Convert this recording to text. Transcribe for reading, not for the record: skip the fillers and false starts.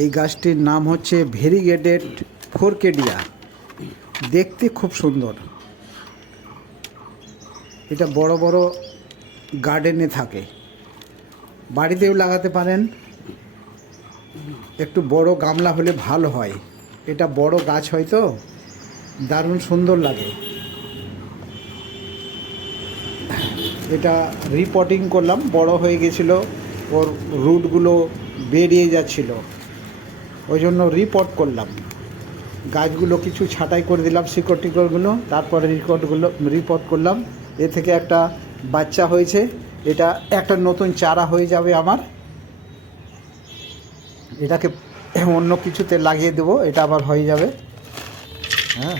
এই গাছটির নাম হচ্ছে ভেরিগেটেড ফোরকেডিয়া। দেখতে খুব সুন্দর। এটা বড় বড় গার্ডেনে থাকে, বাড়িতেও লাগাতে পারেন। একটু বড় গামলা হলে ভালো হয়। এটা বড় গাছ হয় তো দারুণ সুন্দর লাগে। এটা রিপোর্টিং করলাম, বড় হয়ে গেছিল, ওর রুটগুলো বেরিয়ে যাচ্ছিল, ওই জন্য রিপোর্ট করলাম। গাছগুলো কিছু ছাঁটাই করে দিলাম, শিকড় টিকড়গুলো, তারপরে রিপোর্ট করলাম। এ থেকে একটা বাচ্চা হয়েছে। এটা একটা নতুন চারা হয়ে যাবে আমার। এটাকে অন্য কিছুতে লাগিয়ে দেবো, এটা আবার হয়ে যাবে। হ্যাঁ,